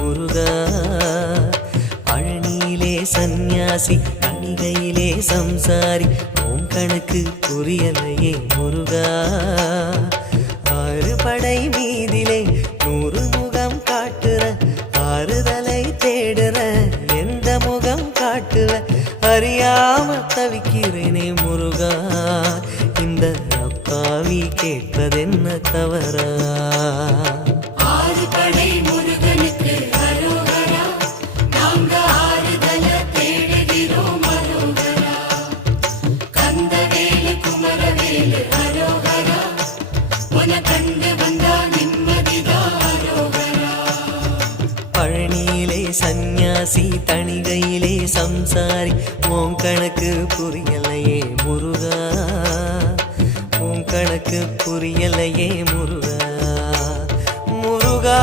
முருகா. பழனியிலே சந்நியாசி தணிகையிலே சம்சாரி உன் கணக்கு புரியலையே முருகா. ஆறு படை மீதிலே 100 முகம் காட்டுற ஆறுதலை தேடுற எந்த முகம் காட்டுவ அறியாம தவிக்கிறேனே முருகா. இந்த அப்பாவி கேட்பதென்ன தவறா? பழனியிலே சந்நியாசி தணிகையிலே சம்சாரி உன் கணக்கு புரியலையே முருகா. உன் கணக்கு புரியலையே முருகா. முருகா